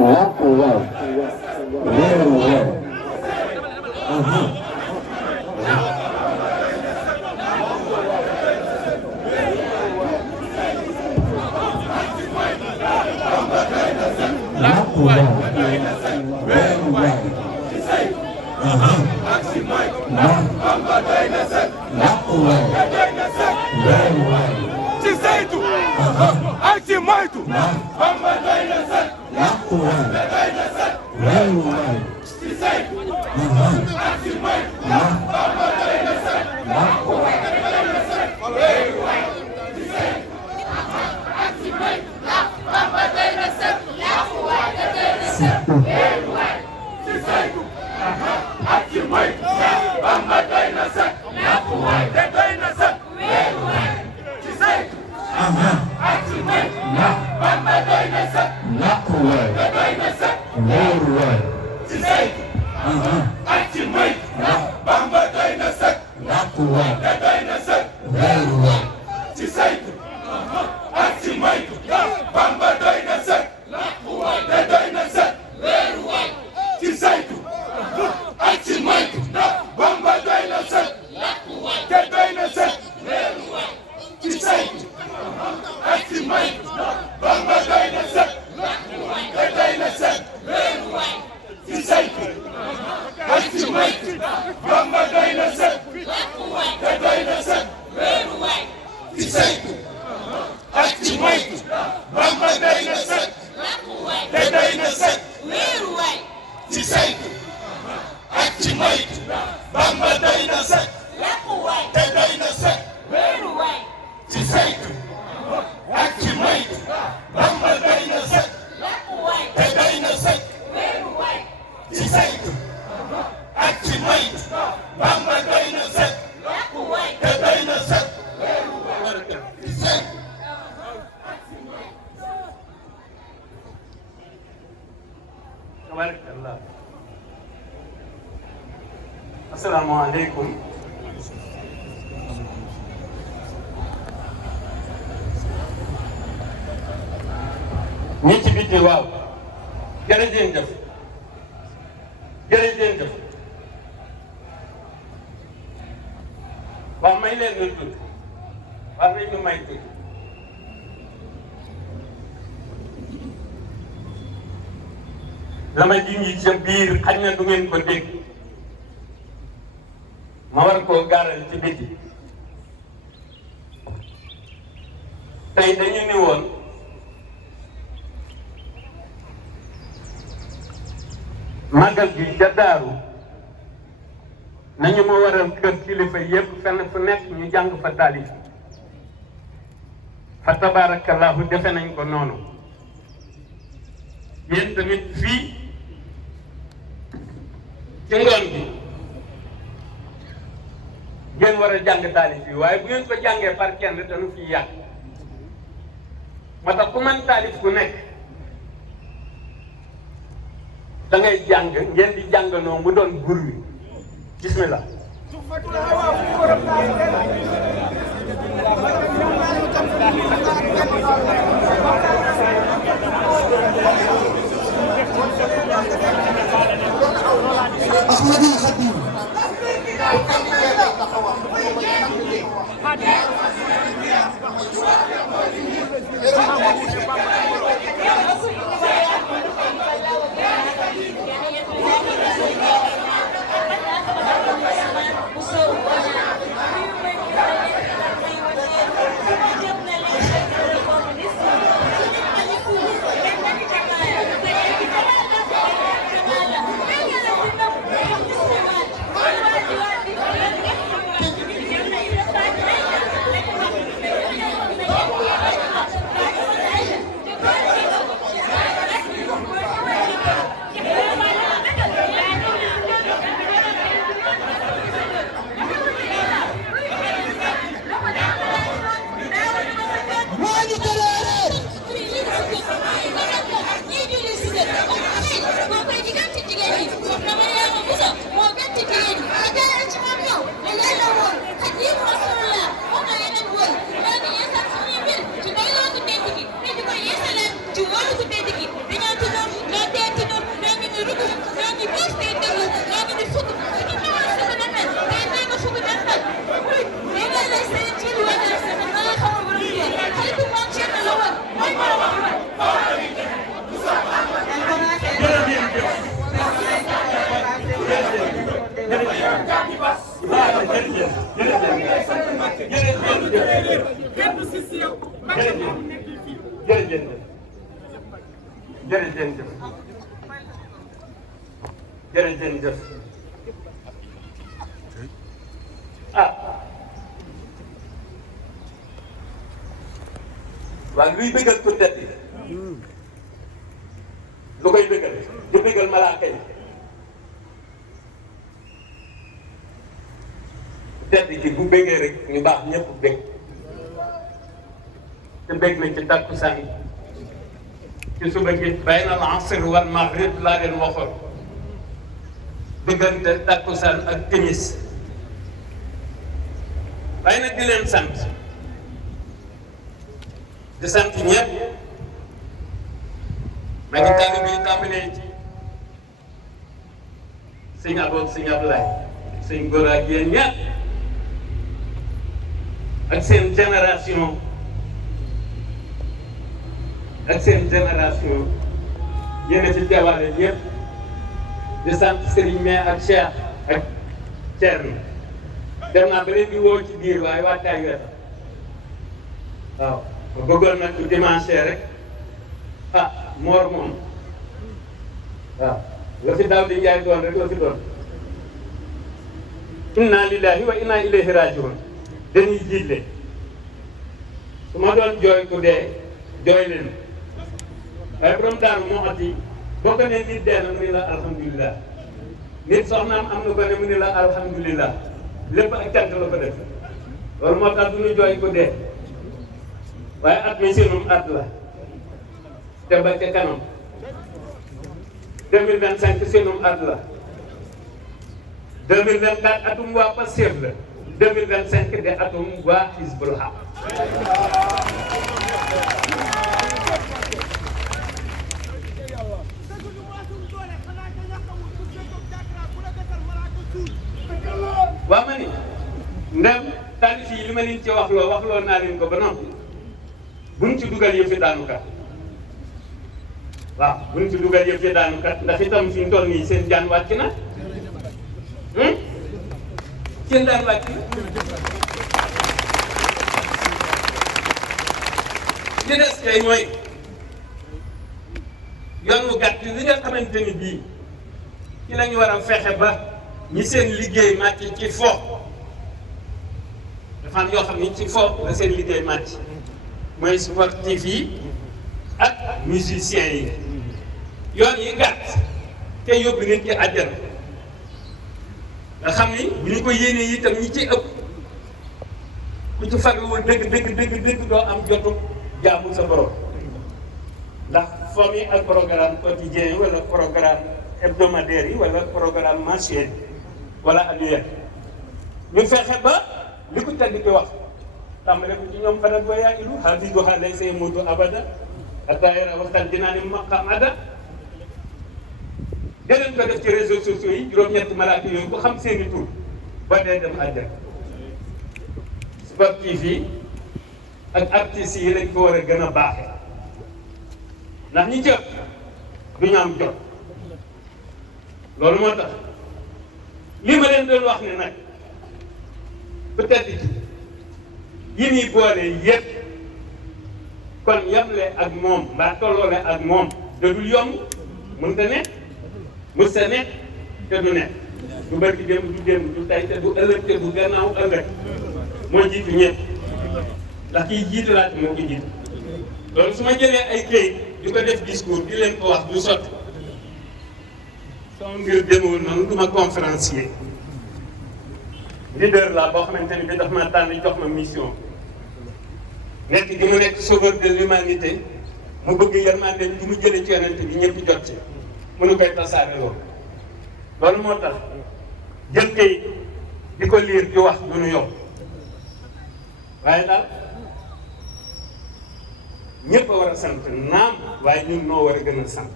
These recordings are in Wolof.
left right, very well. Left right, very well. Left right, very well. Dizeito, Artimaito, Left right, very well. Dizeito, Artimaito, tabarakallah. Assalamu alaikum. ñi ci biti waaw jërëjëf waaw may leen nu tudd waaw nañ ñu may tudd la ma ji ngi ca biir xañ na du ngeen ko dégg ma war koo gaaral ci biti tey dañu ni woon màggal gi ca Daaru nañu ma waral kër kilifa yépp fenn fu nekk ñu jàng fa taalif fa tabarakallahu defe nañ ko noonu yéen tamit fii ci ngoon bi ngeen war a jàng taalif yi waaye bu ngeen ko jàngee par kenn dañu fi yàgg moo tax ku mën taalif ku nekk da ngay jàng ngeen di jànganoo mu doon gur wi bismillah Ahmadul Khadim. jërëjëf jërëjëf ah waaw luy bëggal ko tedd lu koy bëggal di bëggal malaaka yi tedd gi bu bëggee rek ñu baax ñëpp bëgg te bëgg nañ ci takkusaan ci suba gi bayna al asr wal maghrib laa leen waxoon diggante takkusaan ak timis waaye nag di leen sant di sant ñëpp ma ngi tànn bi tàmbalee ci sëñ Abo sëñ Ablaye sëñ Gora ak yéen ñëpp ak seen génération yéen a ci teewaale yëpp di sant Serigne May ak Cheikh ak Thierno dem naa ba leen di woo ci biir waaye waataay nga waaw ma bëggoon nag du dimanche rek ah Mor moom waaw la fi daaw di Njaay doon rek la fi doon inna lillahi wa inna ilayhi rajiun dañuy jiitle su ma doon jooy ku dee jooy leen waaye borom daaru moo ati boo ko ne nit dee na mu ne la alhamdulilah nit soxnaam am na ko ne mu ne la alhamdulilah lépp ak cant la ko def loolu moo tax du ñu jooy ku dee waaye at mi seenum at la te ba ca kanam 2025 seenum at la 2024 atum waa Pastef la 2025 de atum waa Hizbul Haq waa ma ni ndem taalif yi li ma leen ci waxloo naa leen ko ba noppi buñ ci dugal yëf yi daanukat waaw buñ ci dugal yëf yi daanukat ndax itam fi mu toll nii seen jaan wàcc na seen jaan wàcc na li des kay mooy yoon wu gàtt li nga xamante ni bii ci la ñu war a fexe ba ñi seen liggéey màcc ci fo dafa am yoo xam ni ci fo la seen liggéey màcc mooy sportif yi ak musiciens yi yoon yi gàtt te yóbbu nit ci àjjana nga xam ni bu ñu ko yéenee itam ñi ci ëpp ku ci farluwul dëgg doo am jotu jaamu sa borom ndax fo mi ak programme quotidien wala programme hebdomadaire yi wala programme mensuel wala annuel ñu fexe ba li ko tedd ki wax tàmbale ko ci ñoom farat wa yaa ilu hafizuha laysa yamutu abada hatta yara waxtaan dinaa ne maqamada deneen ko def ci réseaux sociaux yi juróom-ñetti malaaka yooyu bu xam seeni tur ba dee dem àjjana sportif yi ak artistes yi lañ ko war a gën a baaxe ndax ñi jëpp du ñu am jot loolu moo tax li ma leen doon wax ne nag peut-être yi ñuy boole yëpp kon yamle ak moom mbaa tolloole ak moom da dul yomb mënta ne mësta ne te du ne du barki démb du tay te du ëllëg te du gannaaw ëllëg moo jiitu ñëpp ndax kiy jiitu laat moo ko jiitu loolu su ma jëlee ay këyit di ko def discours di leen ko wax du sotti sama mbir demewul noonu du ma conférencier leader la boo xamante ni bi daf ma tànn jox ma mission nekk di mu nekk sauveur de l'humanité mu bëgg yërmande bi di mu jëlee ci yonent bi ñëpp jot ci mënu koy tasaare loolu moo tax jël kay di ko liir di wax du nu yomb waaye daal ñëpp a war a sant naam waaye ñun noo war a gën a sant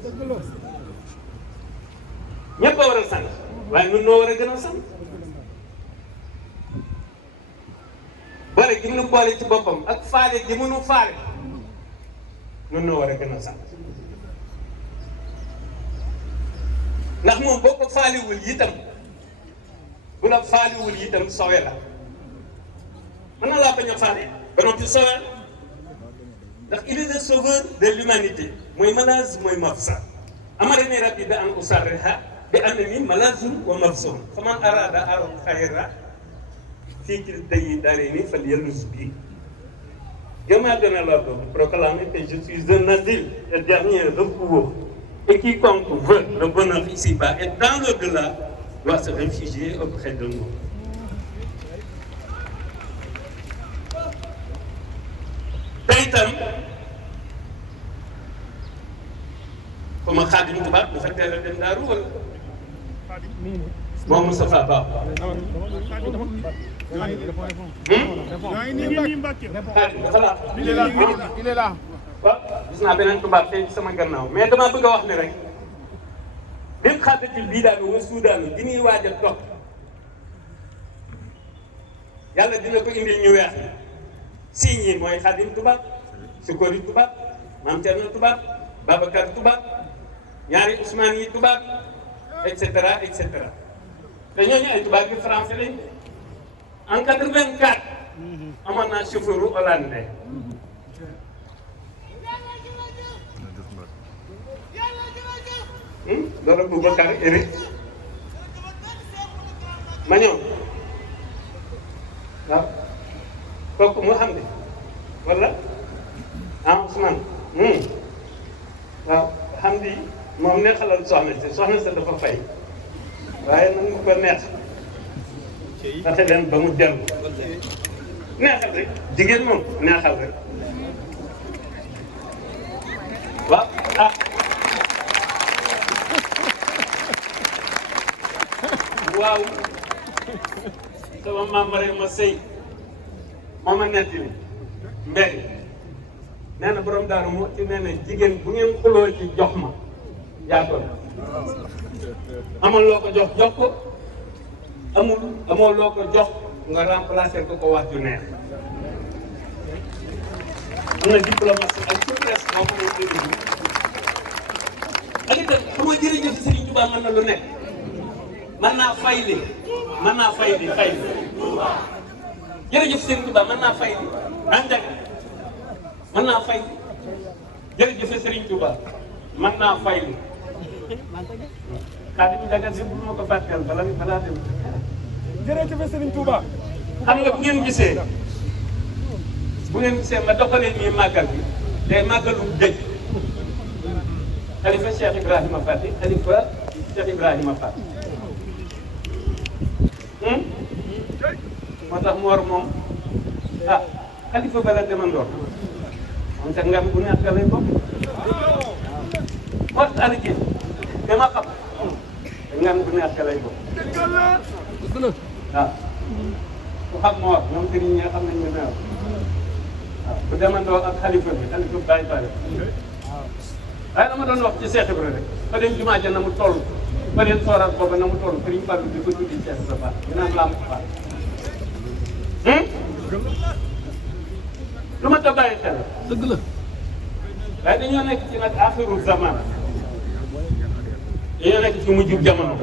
ñëpp a war a sant waaye ñun noo war a gën a sant boole gi mu nu boole ci boppam ak faale gi mu nu faale ñun noo war a gën a sant ndax moom boo ko faaliwul itam bu la faaliwul itam sowe la mën na laa bañ a faale ba noppi sowe la ndax il est le sauveur de l'humanité mooy malaaz mooy mafsa amarani rabbi bi an usarriha bi annani malaazun wa mafzun faman arada al khayra fii kiltayi daarayni falyaluz bi. Dieu m'a donné l'ordre de proclamer que je suis un asile et dernier recours et quiconque veut le bonheur ici-bas et dans l'au-delà doit se réfugier auprès de nous. te itam comme Xaadim Tuubaa dafa teel a dem Daaru wala moom Moustapha Ba. il est là. waaw gis naa beneen tubaab tey sama gannaaw mais damaa bëgg a wax ne rek même xaadatil bii daanu wa suudaanu di ñuy waaj a toog yàlla dina ko indil ñu weex signes yi mooy Xaadim tubaab Sukori tubaab Maam Cerno tubaab Babacar tubaab ñaari Ousmane yi tubaab et cetera et cetera te ñooñu ay tubaab yu français lañ en 84 amoon naa chauffeur hollandais. loolu Boubacar Eric ma ñëw waaw kooku moo xam ne wala ah Ousmane waaw xam di moom neexalal soxna sa dafa fay waaye nag mu ko neex fexe leen ba mu dellu neexal rek jigéen moom neexal rek waaw ah waaw sama maam ma sëy moo ma nettali mbéy nee na borom daaru moo ci nee na jigéen bu ngeen xuloo ci jox ma yaa ko amal loo ko jox ko amoo loo ko jox nga remplacer ko wax ju neex am na diplomatie ak souplesse moo ko mën ak itam xam nga jërëjëf Serigne Touba mën na lu nekk mën naa fay li jërëjëf Serigne Touba mën naa fay li anjaga mën naa fay li jërëjëf Serigne Touba mën naa fay li Xaadim Njaga si bu ma ko fàtteel balaa dem jërëjëf Serigne Touba. xam nga bu ngeen gisee ma doxalee nii màggal bi day màggalu dëj xalifa Cheikh Ibrahima Fati xalifa Cheikh Ibrahima Fati moo tax mu war moom ah xalifa bala demandoor moom sax ngam bu neex ka lay bokk moo tax aliki dama xam ngam bu neex ka lay bokk waaw ku xam moo wax ñoom sëriñ ñi nga xam nañ ne waaw bu demandoo ak xalifa bi bàyyi pare waaye dama doon wax ci Cheikh Ibrahima rek fa dem jumaa ja na mu toll fa leen sooral booba na mu toll sëriñ Fallu di ko tuddi Cheikh sa Fall ñu naan laa mu Fall lu ma ta bàyyi xel dëgg la waaye dañoo nekk ci nag axiru zaman dañoo nekk ci mujjub jamono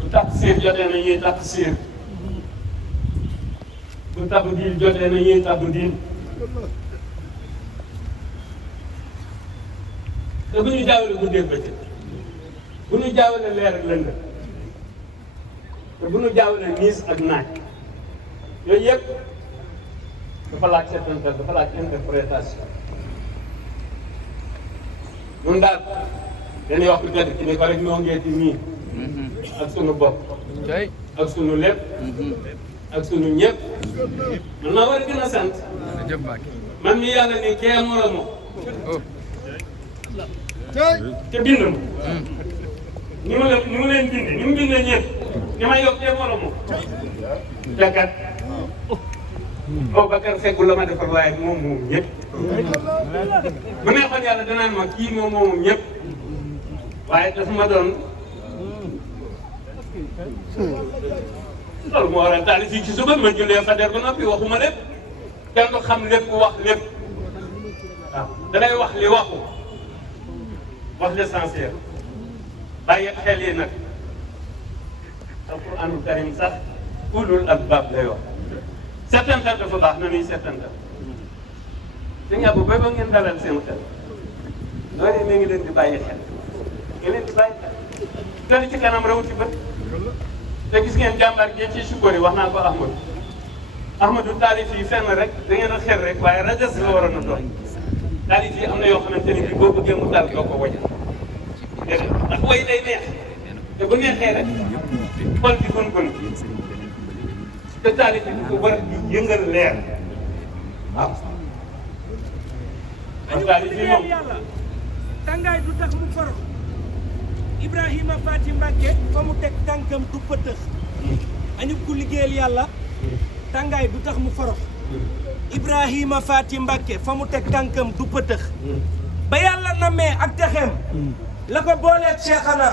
bu takk siir jotee na ñuy takk siir bu tabu diil jotee na ñuy tabu diil te bu ñu jaawale guddeeg bëccëg bu ñu jaawale leer ak lëndëm te bu ñu jaawale niis ak naaj yooyu yëpp dafa laaj settantal dafa laaj interprétation ñun daal dañuy wax ku tedd ci ne ko rek noo ngeeti nii ak sunu bopp ak sunu lépp ak sunu ñëpp man naa war a gën a sant man mi yàlla ni kee moromo te bind ma ni mu leen bindee ni mu bindee ñëpp ni ma yokk kee moromo jakat Bakar fekkul la ma defar waaye moom ñëpp bu neexoon yàlla danaan ma kii moom ñëpp waaye daf ma doon loolu moo waral taali fii ci suba ma jullee fajar ba noppi waxuma lépp kenn du xam lépp wax lépp waaw danay wax li waxu wax l'essentiel bàyyi xel yi nag alquranul karim sax ulul albab lay wax settantal dafa baax na nuy settantal dañu àbb ba ngeen dalal seen xel loolu mi ngi leen di bàyyi xel ngi leen di bàyyi xel loolu ci kanam rawuti bët te gis ngeen jàmbaar gi ci sukkoor yi wax naa ko Ahmadou taalif yi fenn rek da ngeen a xel rek waaye rajas la waroon a doon taalif yi am na yoo xamante ni bii boo bëggee mu dal doo ko wajal déedéet ndax way day neex te bu neexee rek xol bi gon te taalif yi ko war di yëngal leer waaw. añu ko liggéeyal yàlla tàngaay du tax mu faro Ibrahima Faty Mbacké fa mu teg tànkam du pëtëx añu ko liggéeyal yàlla tàngaay du tax mu forox Ibrahima Faty Mbacké fa mu teg tànkam du pëtëx ba yàlla namee ak texeem la ko booleeg Cheikhana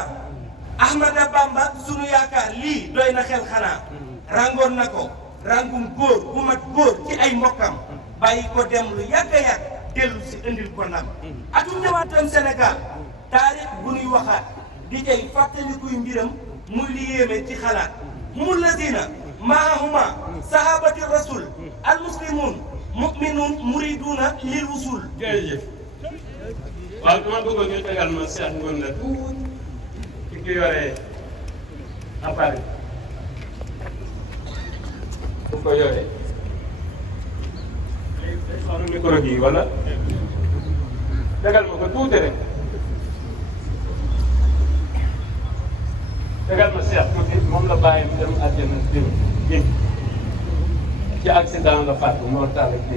Ahmada Bamba sunu yaakaar lii doy na xel xanaa rangoon na ko rangum góor bu mat góor ci ay mbokkam bàyyi ko dem lu yàgg a yàgg dellu si indil ko ndam atum ñëwaatam Sénégal taarix bu nuy waxaat di jay fàttalikuy mbiram muy li yéeme ci xalaat mu lazina maahuma sahabati rasul al muslimun mu'minun muriduna lil wusul. jërëjëf waaw dama bëggoon ñu tegal ma Cheikh Ngounda tuuti ci ki yore appareil bu ko yoree soxna micro bi wala tegal ma ko tuuti rek tegal ma Cheikh tuuti moom la bàyyi mu dem àjjana génn ci accident la faatu moo taal ak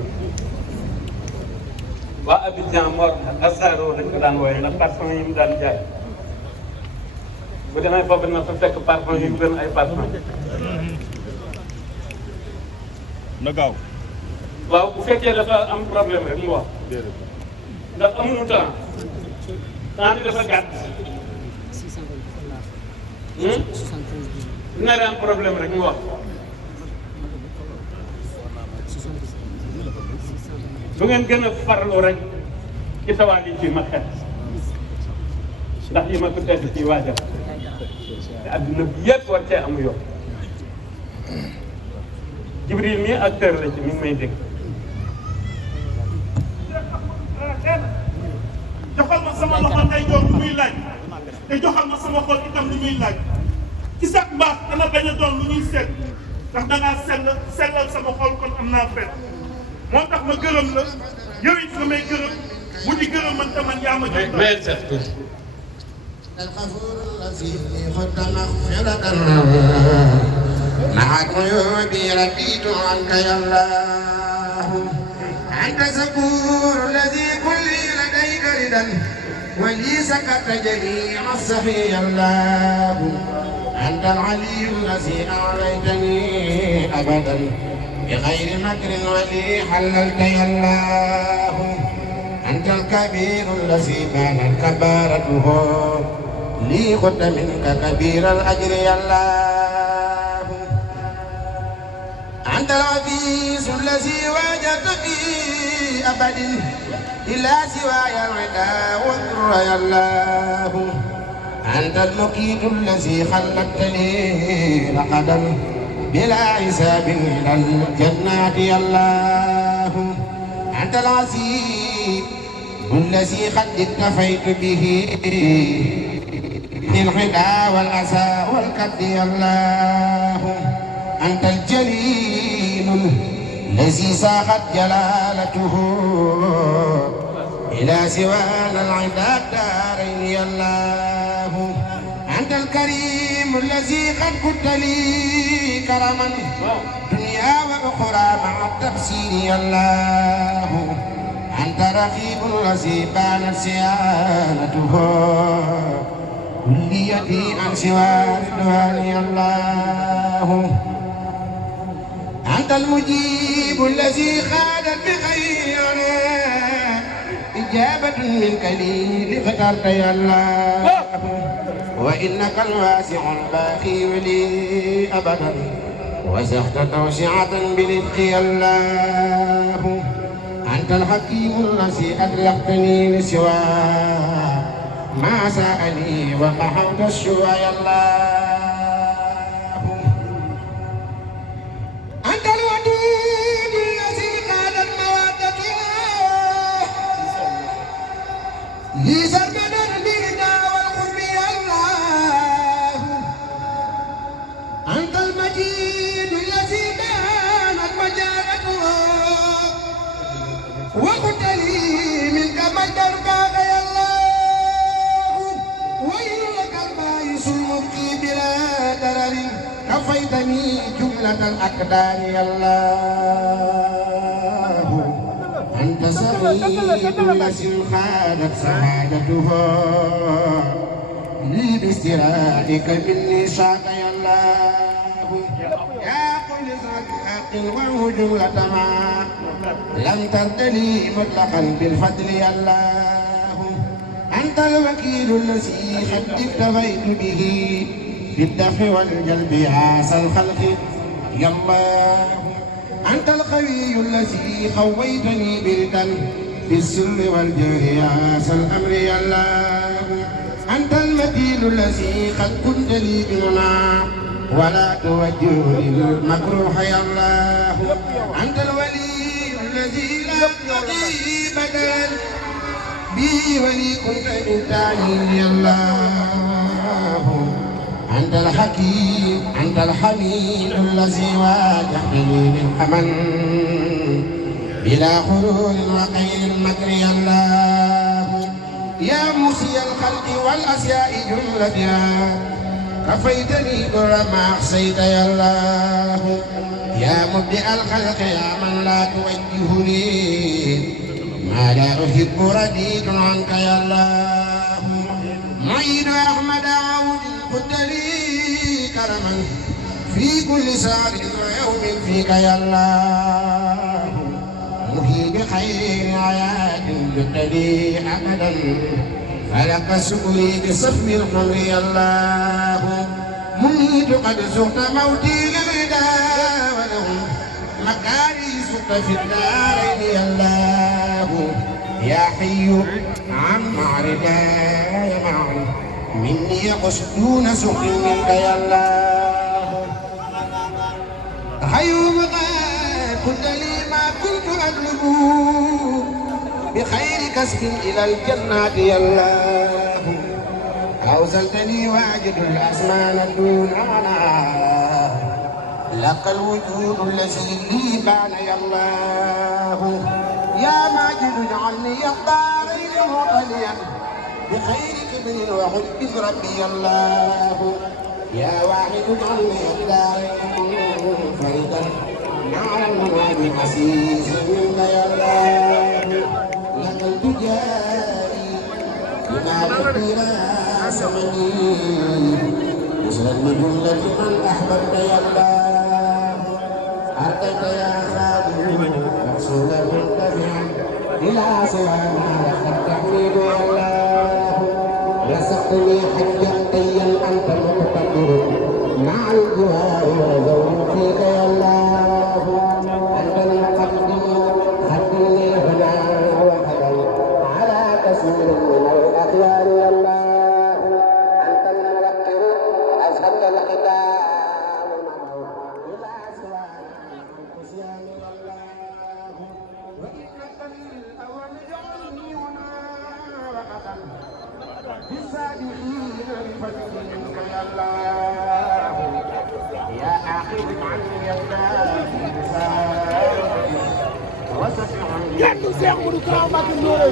waa Abidjan Mor Asaro dañ ko daan wooye ndax parfum yi mu daan jaay bu demee foofu na fa fekk parfum yi mu gën ay parfum na gaaw. waaw bu fekkee dafa am problème rek mu wax ndax amuñu temps bi dafa gàtt bu naree am problème rek mu wax bu ngeen gën a farlu rek ci sawaan yi ci ma xet ndax yi ma ko tedd ci waajal te adduna bi yëpp war cee amu yoon Jibril mi acteur la ci mi ngi may dégg joxal ma sama loxo ay doom lu muy laaj te joxal ma sama xol itam lu muy laaj ci sax mbaax dana bañ a doon lu ñuy seet ndax dangaa sellal sama xol kon am naa fet moo tax ma gërëm la yow it nga may gërëm mu di gërëm man te man yaa ma jox mais sax tuuti الغفور الذي خد مغفرة مع عيوبي رديت عنك يا الله أنت الصبور الذي كل لديك ردا ولي سكت جميع الصحي يا الله أنت العلي الذي أعليتني أبدا بغير مكر ولي حللت يا الله أنت الكبير الذي بانت كبارته لي خد منك كبير الأجر يا الله أنت العزيز الذي واجدت في أبد إلا سواي العدا والضر يا الله أنت المقيت الذي خلقت لي رقدا بلا حساب إلى الجنات يا الله أنت العزيز الذي قد اكتفيت به للغدا والأسى والكد يا الله أنت الجليل الذي ساقت جلالته إلى سوانا العدا الدارين يا الله أنت الكريم الذي قد كنت لي كرما دنيا وأخرى مع التفسير يا الله أنت رقيب الذي بانت صيانته كليتي عن سوى رضوان يا الله أنت المجيب الذي خادت بخيرنا إجابة منك لي لفترت يا الله وإنك الواسع الباقي ولي أبدا وسخت توسعة برزق يا الله أنت الحكيم الذي أدركتني لسوى ما سألي وقحمت السوى يا الله أنت الودود الذي قادت مودته لي سرمدا بنا والقرب يا الله أنت المجيد الذي بانت مجالته وقلت لي منك مجد الباب يا الله ويل لك البائس المبكي بلا درر كفيتني جملة الأقدار يا الله أنت سعيد الذي خانت سعادته لي باسترائك مني شاك يا الله يا كل ذات حق وجملة ما لم ترد لي مطلقا بالفضل يا الله أنت الوكيل الذي قد اكتفيت به في الدفع والجلب عاصى الخلق يا الله أنت القوي الذي خويتني بردا بالسر والجهر عاصى الأمر يا الله أنت المتين الذي قد كنت لي بمنى ولا توجه للمكروه يا الله أنت الولي الذي لا يقضي بدلا بي ولي كنت من تعليم يا الله أنت الحكيم أنت الحميد الذي واجهتني بالأمن بلا خلول وقيل المكر يا الله يا موسي الخلق والأشياء جملتها كفيتني كل ما أحصيت يا الله يا مبدئ الخلق يا من لا توجهني ما لا أحب رديد عنك يا الله معيد أحمد عود قلت لي كرما في كل ساعة ويوم فيك يا الله محيي بخير آيات جدت لي أبدا فلك سؤلي بصف الحمر يا الله منيت قد زرت موتي للردى ولهم مكاري سقت في الدارين يا الله يا حي عن معرفة معي مني قصدون سخن منك يا الله حي مغاب كنت لي ما كنت أطلب بخير كسب إلى الجنة يا الله أوزلتني واجد الأزمان دون عنا لك الوجود الذي لي بان يا الله يا ماجد اجعلني الدارين مطليا بخير كبر وحب ربي الله يا واحد اجعلني الدارين فريدا مع المنام حسيس منك يا الله لك التجاري بما تقدر سمني مثل الجملة من أحببت يا الله أتيت يا خادم رسولا منتفعا إلى سوانا قد تحميد يا الله رزقتني حجا طيا أنت مقتدر مع الجوار وزور فيك يا الله أنت المقدم خدني هنا وهدى على كثير من الأخيار يا الله أنت المذكر أزهد الختام إلى سوانا القسيان يا الله وإنك الأول جعلني منارقة بالسابقين الفتين يا الله يا آخر عني الناس يا شيخ بركراومك النور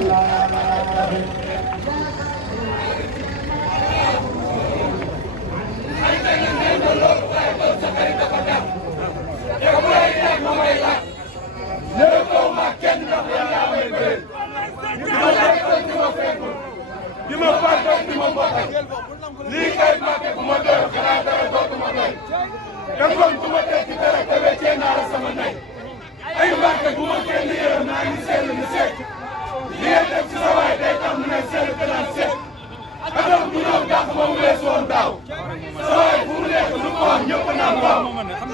dima fàttali dima bokkal lii kay Mbàkke bu ma doyoo xanaa dara dootuma doy defoon du ma tekki dara te weccee naa la sama nay ay Mbàkke bu ma kenn yërëm naa ngi sell ni seet li ngeen def ci sa waay day tax mu ne sell te naan seet adam bu ñëw dàq ma mu wees woon daaw sa waay fu mu nekk lu ko wax ñëpp naan waaw man xam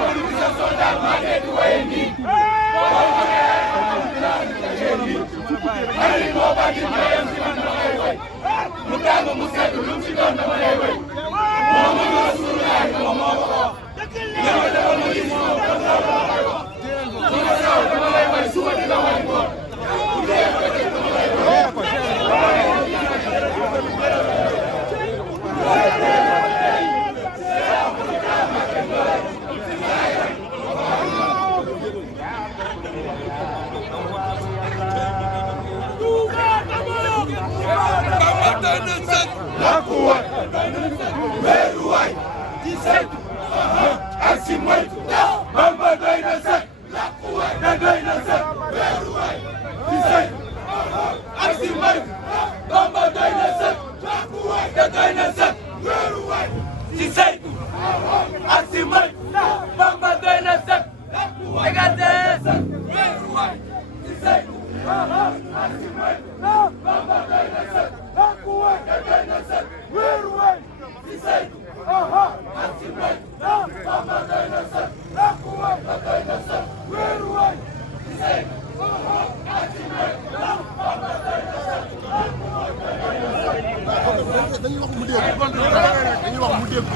nga lu sa soldat maa dee di waye nii waaw ma ne dinaa di tegee nii xale yi moo bàyyi ñooyam si man dama lay way mu tàng mu sedd lu mu si doon dama lay way moo ma ñu Rasulullah moom moo ko wax li ma defal ma gis moom kon saw dama koy wax su ma saw dama lay way suba dina way ngoon bu dee ko dama lay way na sëkk làkkuwaay weeruwaay ci saytu ak si moytu Bamba doy na sëkk làkkuwaay da doy na sëkk weeruwaay ci saytu ak si moytu Bamba doy na sëkk làkkuwaay da doy na sëkk weeruwaay ci saytu ak si moytu Bamba doy na sëkk làkkuwaay da doy na sëkk weeruwaay ci saytu ak si moytu Bamba doy na sëkk làkkuwaay da doy na sëkk weeruwaay ci saytu ak si moytu Bamba doy na sëkk làkkuwaay da doy na sëkk weeruwaay ci saytu ak si moytu Bamba doy na sëkk làkkuwaay da doy na sëkk. dañuy wax mu dégg dañuy wax mu dégg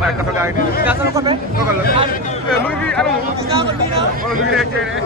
waaye kafe gaa ngi nii. gaa sama côté. dogal la mu ngi fii anam. wala mu ngi nekk tey ne.